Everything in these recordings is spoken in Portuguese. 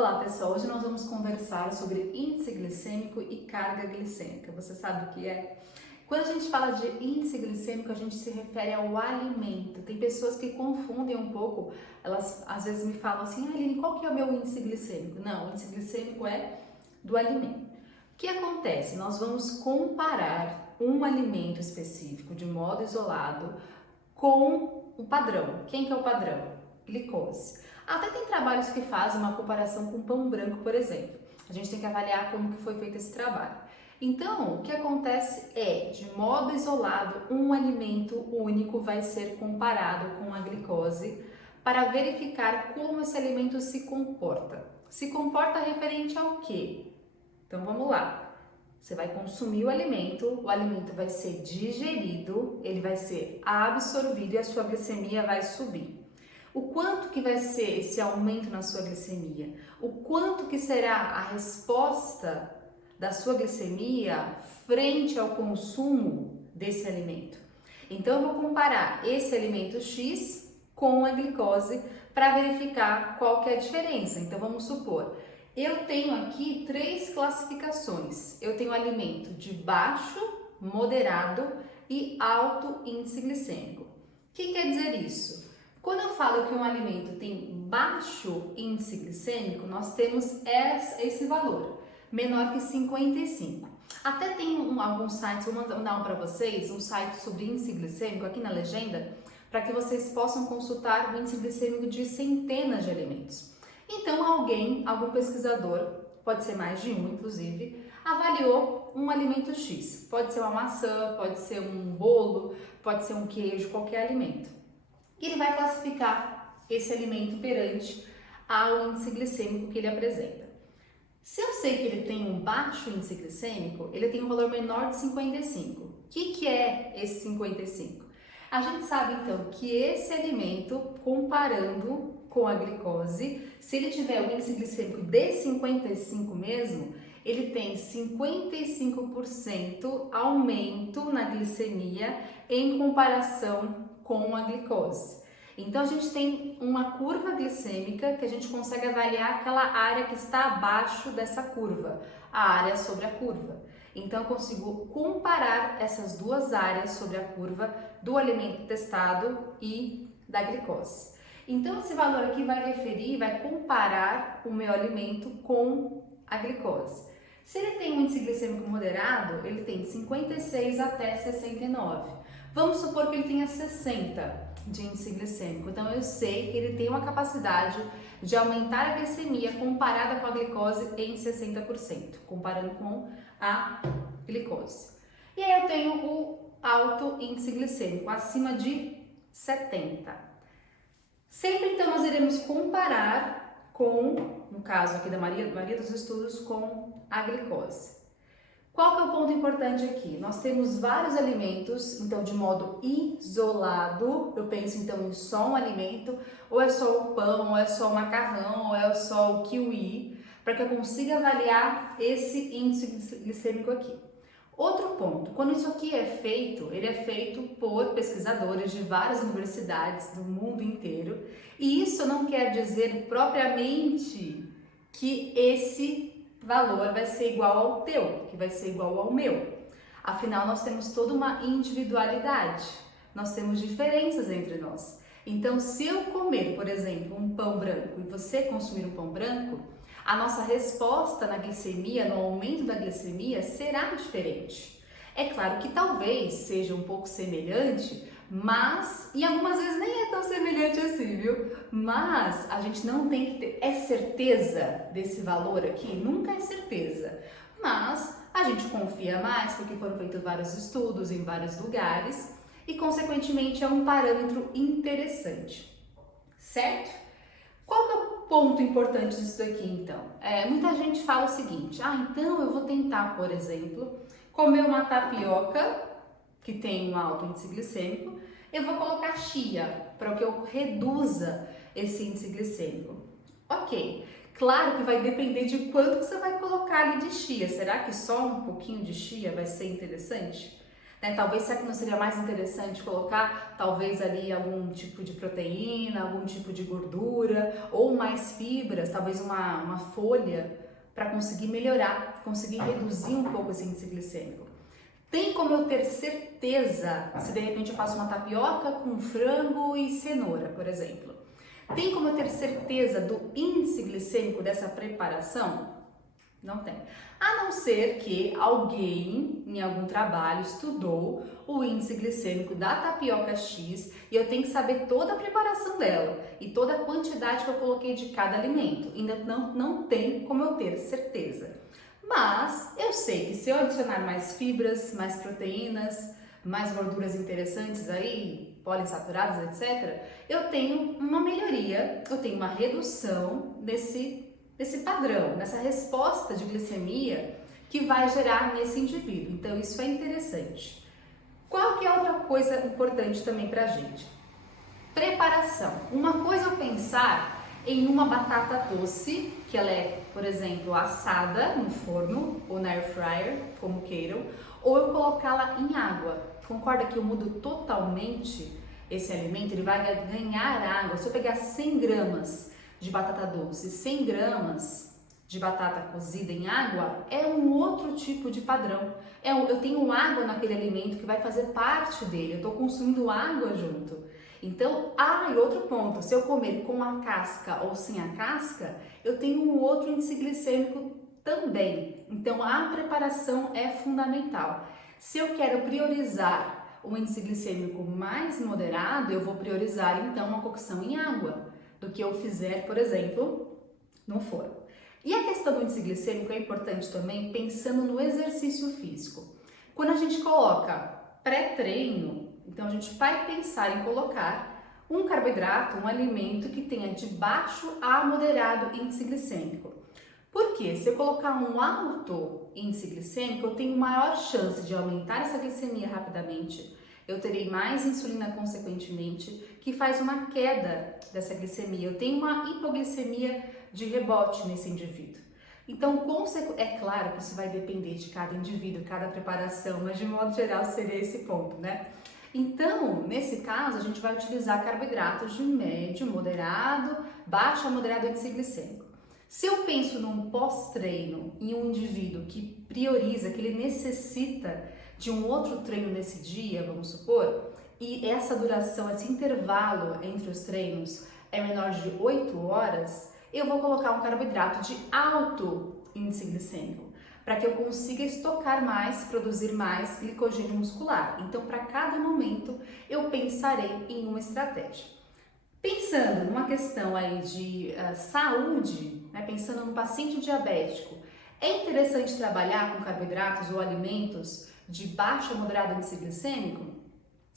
Olá pessoal, hoje nós vamos conversar sobre índice glicêmico e carga glicêmica. Você sabe o que é? Quando a gente fala de índice glicêmico, a gente se refere ao alimento. Tem pessoas que confundem um pouco, elas às vezes me falam assim, Aline, qual que é o meu índice glicêmico? Não, o índice glicêmico é do alimento. O que acontece? Nós vamos comparar um alimento específico de modo isolado com o padrão. Quem que é o padrão? Glicose. Até tem trabalhos que fazem uma comparação com pão branco, por exemplo. A gente tem que avaliar como que foi feito esse trabalho. Então, o que acontece é, de modo isolado, um alimento único vai ser comparado com a glicose para verificar como esse alimento se comporta. Se comporta referente ao quê? Então, vamos lá. Você vai consumir o alimento vai ser digerido, ele vai ser absorvido e a sua glicemia vai subir. O quanto que vai ser esse aumento na sua glicemia? O quanto que será a resposta da sua glicemia frente ao consumo desse alimento? Então, eu vou comparar esse alimento X com a glicose para verificar qual que é a diferença. Então, vamos supor, eu tenho aqui 3 classificações. Eu tenho alimento de baixo, moderado e alto índice glicêmico. O que quer dizer isso? Quando eu falo que um alimento tem baixo índice glicêmico, nós temos esse valor, menor que 55. Até tem alguns sites, vou mandar um para vocês, um site sobre índice glicêmico aqui na legenda, para que vocês possam consultar o índice glicêmico de centenas de alimentos. Então algum pesquisador, pode ser mais de um inclusive, avaliou um alimento X. Pode ser uma maçã, pode ser um bolo, pode ser um queijo, qualquer alimento. E ele vai classificar esse alimento perante ao índice glicêmico que ele apresenta. Se eu sei que ele tem um baixo índice glicêmico, ele tem um valor menor de 55. O que é esse 55? A gente sabe então que esse alimento, comparando com a glicose, se ele tiver o índice glicêmico de 55 mesmo, ele tem 55% aumento na glicemia em comparação com a glicose. Então, a gente tem uma curva glicêmica que a gente consegue avaliar aquela área que está abaixo dessa curva, a área sobre a curva. Então, eu consigo comparar essas duas áreas sobre a curva do alimento testado e da glicose. Então, esse valor aqui vai comparar o meu alimento com a glicose. Se ele tem um índice glicêmico moderado, ele tem de 56 até 69. Vamos supor que ele tenha 60 de índice glicêmico, então eu sei que ele tem uma capacidade de aumentar a glicemia comparada com a glicose em 60%, comparando com a glicose. E aí eu tenho o alto índice glicêmico, acima de 70. Sempre então nós iremos comparar com, no caso aqui da maioria dos estudos, com a glicose. Qual que é o ponto importante aqui? Nós temos vários alimentos, então de modo isolado, eu penso então em só um alimento, ou é só o pão, ou é só o macarrão, ou é só o kiwi, para que eu consiga avaliar esse índice glicêmico aqui. Outro ponto, quando isso aqui é feito, ele é feito por pesquisadores de várias universidades do mundo inteiro, e isso não quer dizer propriamente que esse valor vai ser igual ao teu, que vai ser igual ao meu. Afinal, nós temos toda uma individualidade, nós temos diferenças entre nós. Então, se eu comer, por exemplo, um pão branco e você consumir um pão branco, a nossa resposta na glicemia, no aumento da glicemia, será diferente. É claro que talvez seja um pouco semelhante, mas, e algumas vezes nem é tão semelhante assim, viu? Mas a gente não tem que ter, certeza desse valor aqui? Nunca é certeza. Mas a gente confia mais porque foram feitos vários estudos em vários lugares e, consequentemente, é um parâmetro interessante, certo? Qual que é o ponto importante disso daqui, então? Muita gente fala o seguinte, então eu vou tentar, por exemplo, comer uma tapioca que tem um alto índice glicêmico, eu vou colocar chia para que eu reduza esse índice glicêmico. Ok, claro que vai depender de quanto que você vai colocar ali de chia. Será que só um pouquinho de chia vai ser interessante? né? Talvez, será que não seria mais interessante colocar talvez ali algum tipo de proteína, algum tipo de gordura ou mais fibras, talvez uma folha para conseguir melhorar, conseguir reduzir um pouco esse índice glicêmico. Tem como eu ter certeza se de repente eu faço uma tapioca com frango e cenoura, por exemplo? Tem como eu ter certeza do índice glicêmico dessa preparação? Não tem. A não ser que alguém em algum trabalho estudou o índice glicêmico da tapioca X e eu tenho que saber toda a preparação dela e toda a quantidade que eu coloquei de cada alimento. Ainda não tem como eu ter certeza. Mas eu sei que se eu adicionar mais fibras, mais proteínas, mais gorduras interessantes aí, poliinsaturadas, etc., eu tenho uma melhoria, eu tenho uma redução desse padrão, nessa resposta de glicemia que vai gerar nesse indivíduo. Então isso é interessante. Qual que é outra coisa importante também pra gente? Preparação. Uma coisa é eu pensar em uma batata doce, que ela é, por exemplo, assada no forno ou na air fryer, como queiram, ou eu colocá-la em água. Concorda que eu mudo totalmente esse alimento? Ele vai ganhar água. Se eu pegar 100 gramas de batata doce, 100 gramas de batata cozida em água, é um outro tipo de padrão. Eu tenho água naquele alimento que vai fazer parte dele, eu estou consumindo água junto. Então, e outro ponto, se eu comer com a casca ou sem a casca, eu tenho um outro índice glicêmico também. Então, a preparação é fundamental. Se eu quero priorizar um índice glicêmico mais moderado, eu vou priorizar então uma cocção em água, do que eu fizer, por exemplo, no forno. E a questão do índice glicêmico é importante também pensando no exercício físico. Quando a gente coloca pré-treino, então a gente vai pensar em colocar um carboidrato, um alimento que tenha de baixo a moderado índice glicêmico. Porque se eu colocar um alto índice glicêmico, eu tenho maior chance de aumentar essa glicemia rapidamente, eu terei mais insulina consequentemente, que faz uma queda dessa glicemia. Eu tenho uma hipoglicemia de rebote nesse indivíduo. Então, é claro que isso vai depender de cada indivíduo, cada preparação, mas de modo geral seria esse ponto, né? Então, nesse caso, a gente vai utilizar carboidratos de médio, moderado, baixo a moderado índice glicêmico. Se eu penso num pós-treino, em um indivíduo que prioriza, que ele necessita de um outro treino nesse dia, vamos supor, e essa duração, esse intervalo entre os treinos é menor de 8 horas, eu vou colocar um carboidrato de alto índice glicêmico, para que eu consiga estocar mais, produzir mais glicogênio muscular. Então, para cada momento, eu pensarei em uma estratégia. Pensando numa questão aí de saúde, né, pensando no paciente diabético, é interessante trabalhar com carboidratos ou alimentos de baixo a moderado índice glicêmico?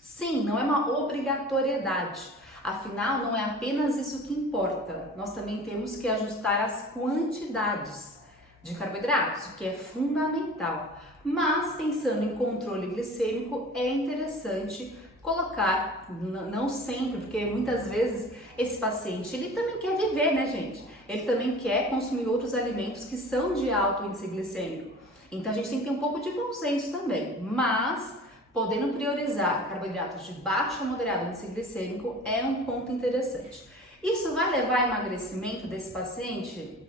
Sim, não é uma obrigatoriedade. Afinal, não é apenas isso que importa. Nós também temos que ajustar as quantidades de carboidratos, o que é fundamental. Mas, pensando em controle glicêmico, é interessante colocar, não sempre, porque muitas vezes esse paciente, ele também quer viver, né, gente? Ele também quer consumir outros alimentos que são de alto índice glicêmico. Então, a gente tem que ter um pouco de bom senso também, mas podendo priorizar carboidratos de baixo a moderado índice glicêmico é um ponto interessante. Isso vai levar ao emagrecimento desse paciente?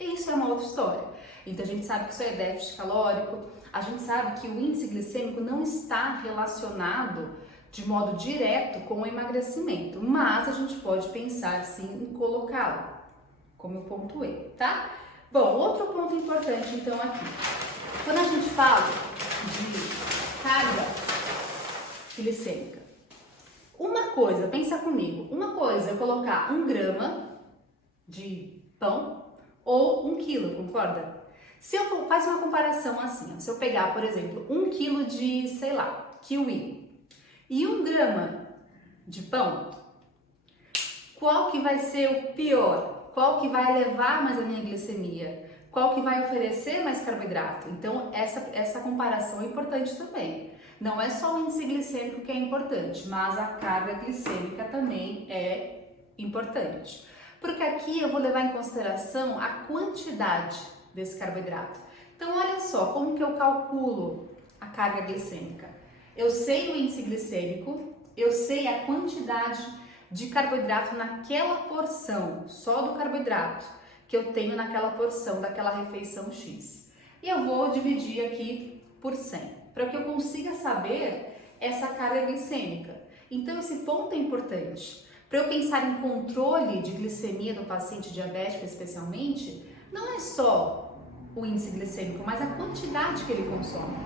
Isso é uma outra história. Então a gente sabe que isso é déficit calórico, a gente sabe que o índice glicêmico não está relacionado de modo direto com o emagrecimento, mas a gente pode pensar sim em colocá-lo, como eu pontuei, tá? Bom, outro ponto importante então aqui, quando a gente fala de carga glicêmica, uma coisa, pensa comigo, uma coisa é colocar 1 grama de pão ou 1 quilo, concorda? Se eu faço uma comparação assim, se eu pegar, por exemplo, 1 quilo de, sei lá, kiwi e 1 grama de pão, qual que vai ser o pior? Qual que vai elevar mais a minha glicemia? Qual que vai oferecer mais carboidrato? Então, essa comparação é importante também. Não é só o índice glicêmico que é importante, mas a carga glicêmica também é importante. Porque aqui eu vou levar em consideração a quantidade desse carboidrato. Então, olha só, como que eu calculo a carga glicêmica? Eu sei o índice glicêmico, eu sei a quantidade de carboidrato naquela porção, só do carboidrato que eu tenho naquela porção daquela refeição X. E eu vou dividir aqui por 100, para que eu consiga saber essa carga glicêmica. Então esse ponto é importante. Para eu pensar em controle de glicemia do paciente diabético especialmente, não é só o índice glicêmico, mas a quantidade que ele consome.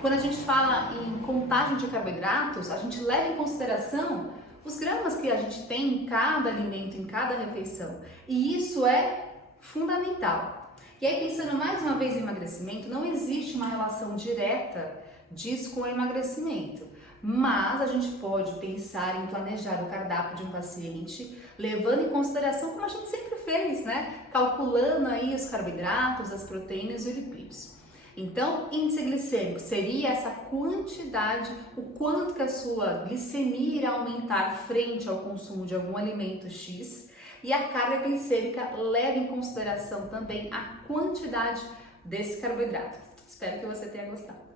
Quando a gente fala em contagem de carboidratos, a gente leva em consideração os gramas que a gente tem em cada alimento, em cada refeição. E isso é fundamental. E aí, pensando mais uma vez em emagrecimento, não existe uma relação direta disso com o emagrecimento. Mas a gente pode pensar em planejar o cardápio de um paciente, levando em consideração como a gente sempre fez, né? Calculando aí os carboidratos, as proteínas e os lipídios. Então, índice glicêmico seria essa quantidade, o quanto que a sua glicemia irá aumentar frente ao consumo de algum alimento X, e a carga glicêmica leva em consideração também a quantidade desse carboidrato. Espero que você tenha gostado.